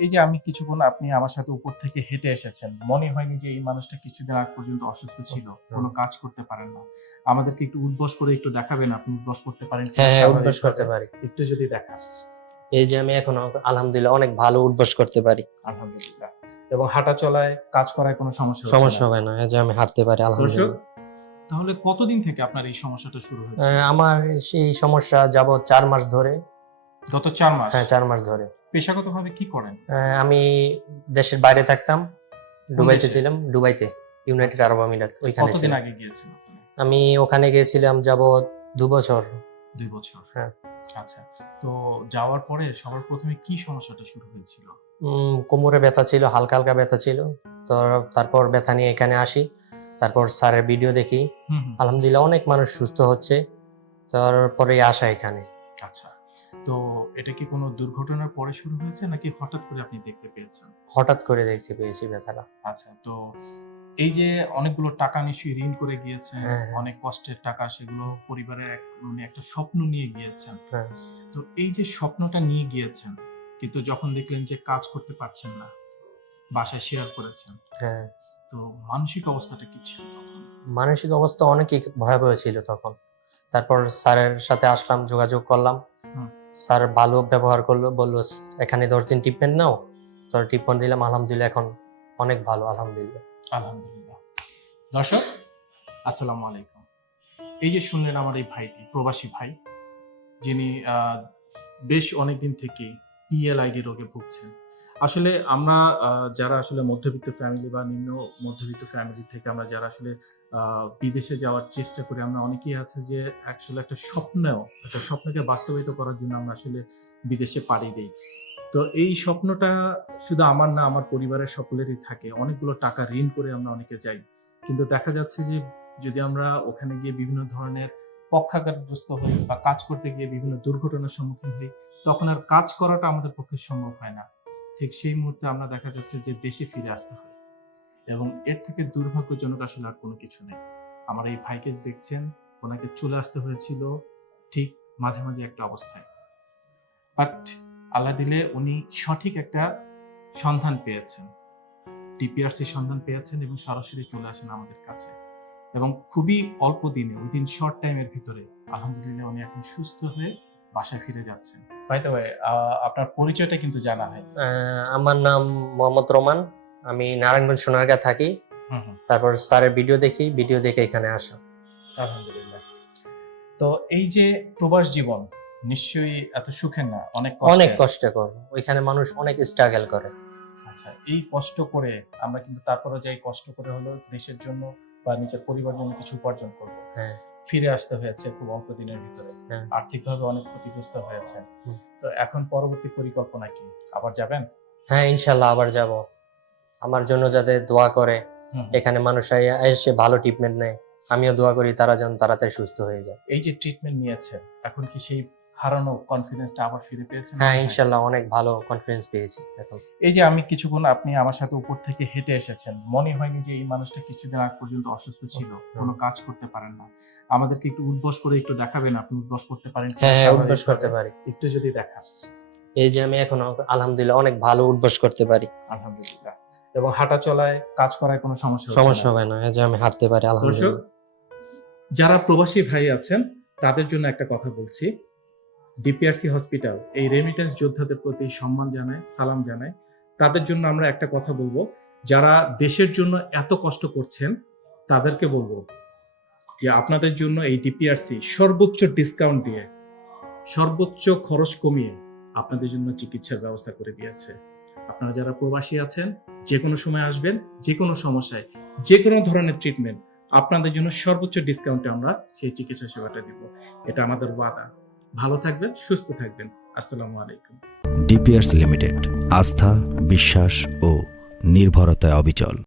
এই যে আমি কিছুক্ষণ আপনি আমার সাথে উপর থেকে হেঁটে এসেছেন মনে হয়নি যে এই মানুষটা কিছুদিন আগ পর্যন্ত অসুস্থ ছিল কোনো কাজ করতে পারেন না। আমাদেরকে একটু উদ্বস করে একটু দেখাবেন আপনি উদ্বস করতে পারেন হ্যাঁ হ্যাঁ স্বাভাবিক করতে পারি। একটু যদি দেখান। এই যে আমি এখন আলহামদুলিল্লাহ অনেক ভালো উদ্বাস করতে পারি। আলহামদুলিল্লাহ। এবং হাঁটা চলায় কাজ করায় কোনো সমস্যা সমস্যা? হবে না এই যে আমি হাঁটতে পারি আলহামদুলিল্লাহ। তাহলে কতদিন থেকে আপনার এই সমস্যাটা শুরু হয়েছে আমার সেই সমস্যা যাব চার মাস ধরে। গত চার মাস? হ্যাঁ চার মাস ধরে। পেশাগতভাবে কি করেন? আমি দেশের বাইরে থাকতাম দুবাইতে ছিলাম দুবাইতে ইউনাইটেড আরব আমিরাত ওইখানে কতদিন ছিলাম। আগে গিয়েছেন আপনি? আমি ওখানে গিয়েছিলাম যাব দু বছর। দুই বছর? হ্যাঁ। আচ্ছা তো যাওয়ার পরে সবার প্রথমে কি সমস্যাটা শুরু হয়েছিল? কোমরে ব্যথা ছিল হালকা হালকা ব্যথা ছিল তো তারপর ব্যথা নিয়ে এখানে আসি তারপর স্যারের ভিডিও দেখি। হুম হুম। আলহামদুলিল্লাহ অনেক মানুষ সুস্থ হচ্ছে তারপরে আসা এখানে। আচ্ছা। তো এটা কি কোনো দুর্ঘটনার পরে শুরু হয়েছে নাকি হঠাৎ করে আপনি দেখতে পেয়েছেন হঠাৎ করে দেখতে পেয়েছি ব্যথাটা আচ্ছা তো এই যে অনেকগুলো টাকা নিশ্চয়ই ঋণ করে গিয়েছেন হ্যাঁ, হ্যাঁ। অনেক কষ্টের টাকা সেগুলো পরিবারের এক মানে একটা স্বপ্ন নিয়ে গিয়েছেন হ্যাঁ। তো এই যে স্বপ্নটা নিয়ে গিয়েছেন কিন্তু যখন দেখলেন যে কাজ করতে পারছেন না বাসায় শেয়ার করেছেন হ্যাঁ তো মানসিক অবস্থাটা কি ছিল তখন মানসিক অবস্থা অনেকই ভয়াবহ ছিল তখন তারপর স্যারের সাথে আসলাম যোগাযোগ করলাম। স্যার ভালো ব্যবহার করল, বলল, এখানে দশ দিন ট্রিটমেন্ট নাও। তোর ট্রিটমেন্ট দিলাম, আলহামদুলিল্লাহ, এখন অনেক ভালো, আলহামদুলিল্লাহ। আলহামদুলিল্লাহ। দর্শক, আসসালামু আলাইকুম। এই যে শুনলেন আমার এই ভাইটি, প্রবাসী ভাই, যিনি বেশ অনেকদিন থেকে পিএলআইডি রোগে ভুগছেন। আসলে আমরা যারা আসলে মধ্যবিত্ত ফ্যামিলি বা নিম্ন মধ্যবিত্ত ফ্যামিলি থেকে আমরা যারা আসলে বিদেশে যাওয়ার চেষ্টা করি, আমরা অনেকেই আছে যে আসলে একটা স্বপ্ন একটা স্বপ্নকে বাস্তবায়িত করার জন্য আমরা আসলে বিদেশে পাড়ি দিই। তো এই স্বপ্নটা শুধু আমার না, আমার পরিবারের সকলেরই থাকে। অনেকগুলো টাকা ঋণ করে আমরা অনেকে যাই। কিন্তু দেখা যাচ্ছে যে যদি আমরা ওখানে গিয়ে বিভিন্ন ধরনের পক্ষাঘাতগ্রস্ত হই বা কাজ করতে গিয়ে বিভিন্ন দুর্ঘটনার সম্মুখীন হই, তখন আর কাজ করাটা আমাদের পক্ষে সম্ভব হয় না। ঠিক সেই মুহূর্তে আমরা দেখা যাচ্ছে যে দেশে ফিরে আসতে হয়। এবং এর থেকে দুর্ভাগ্যজনক আসলে আর কোনো কিছু নেই। আমার এই ভাইকে দেখছেন, ওনাকে চলে আসতে হয়েছিল ঠিক মাঝে মাঝে একটা অবস্থায়। বাট আল্লাহ দিলে উনি সঠিক একটা সন্ধান পেয়েছেন। টিপিআরসি সন্ধান পেয়েছেন এবং সরাসরি চলে আসেন আমাদের কাছে। এবং খুবই অল্প দিনে উইদিন শর্ট টাইমের ভিতরে, আলহামদুলিল্লাহ উনি এখন সুস্থ হয়ে বাসায় ফিরে যাচ্ছেন। ভাই তো ভাই আপনার পরিচয়টা কিন্তু জানা হয় আমার নাম মোহাম্মদ রোমান। আমি নারায়ণগঞ্জ সোনারগাঁ থাকি। তারপর স্যারের ভিডিও দেখি ভিডিও দেখে এখানে আসা। আলহামদুলিল্লাহ। তো এই যে প্রবাস জীবন নিশ্চয়ই এত সুখের না? অনেক অনেক কষ্টের। কষ্টকর। ওইখানে মানুষ অনেক স্ট্রাগল করে। আচ্ছা এই কষ্ট করে আমরা কিন্তু তারপরে যাই কষ্ট করে হলো দেশের জন্য বা নিজের পরিবারের জন্য কিছু উপার্জন করব। হ্যাঁ। ফিরে আসতে হয়েছে খুব অল্প দিনের ভিতরে। হ্যাঁ। আর্থিকভাবে অনেক ক্ষতিগ্রস্ত হয়েছে। তো এখন পরবর্তী পরিকল্পনা কি? আবার যাবেন? হ্যাঁ ইনশাল্লাহ আবার যাব। আমার জন্য যাদের দোয়া করে এখানে মানুষ এসে ভালো ট্রিটমেন্ট নেয়। আমিও দোয়া করি তারা যেন তাড়াতাড়ি সুস্থ হয়ে যায়। এই যে ট্রিটমেন্ট নিয়েছেন এখন কি সেই হারানো কনফিডেন্সটা আবার ফিরে পেয়েছেন? হ্যাঁ ইনশাল্লাহ অনেক ভালো কনফিডেন্স পেয়েছি এখন এই যে আমি কিছুক্ষণ আপনি আমার সাথে উপর থেকে হেঁটে এসেছেন মনে হয়নি যে এই মানুষটা কিছুদিন আগ পর্যন্ত অসুস্থ ছিল কোনো কাজ করতে পারেন না। আমাদেরকে একটু উদ্বস করে একটু দেখাবেন আপনি উদ্বস করতে পারেন হ্যাঁ হ্যাঁ উদ্বাস করতে পারি। একটু যদি দেখান। এই যে আমি এখন আলহামদুলিল্লাহ অনেক ভালো উদ্বাস করতে পারি। আলহামদুলিল্লাহ। এবং হাঁটা চলায় কাজ করায় কোনো সমস্যা সমস্যা। হবে না এই যে আমি হাঁটতে পারি আলহামদুলিল্লাহ। যারা প্রবাসী ভাই আছেন তাদের জন্য একটা কথা বলছি। ডিপিআরসি হসপিটাল এই রেমিটেন্স যোদ্ধাদের প্রতি সম্মান জানায়, সালাম জানায়। তাদের জন্য আমরা একটা কথা বলব, যারা দেশের জন্য এত কষ্ট করছেন, তাদেরকে বলব যে আপনাদের জন্য এই ডিপিআরসি সর্বোচ্চ ডিসকাউন্ট দিয়ে, সর্বোচ্চ খরচ কমিয়ে আপনাদের জন্য চিকিৎসার ব্যবস্থা করে দিয়েছে। আপনারা যারা প্রবাসী আছেন, যে কোনো সময় আসবেন, যে কোনো সমস্যায়, যে কোনো ধরনের ট্রিটমেন্ট আপনাদের জন্য সর্বোচ্চ ডিসকাউন্টে আমরা সেই চিকিৎসা সেবাটা দিব। এটা আমাদের ওয়াদা। ভালো থাকবেন সুস্থ থাকবেন। আসসালামু আলাইকুম। ডিপিআরস লিমিটেড আস্থা বিশ্বাস ও নির্ভরতায় অবিচল।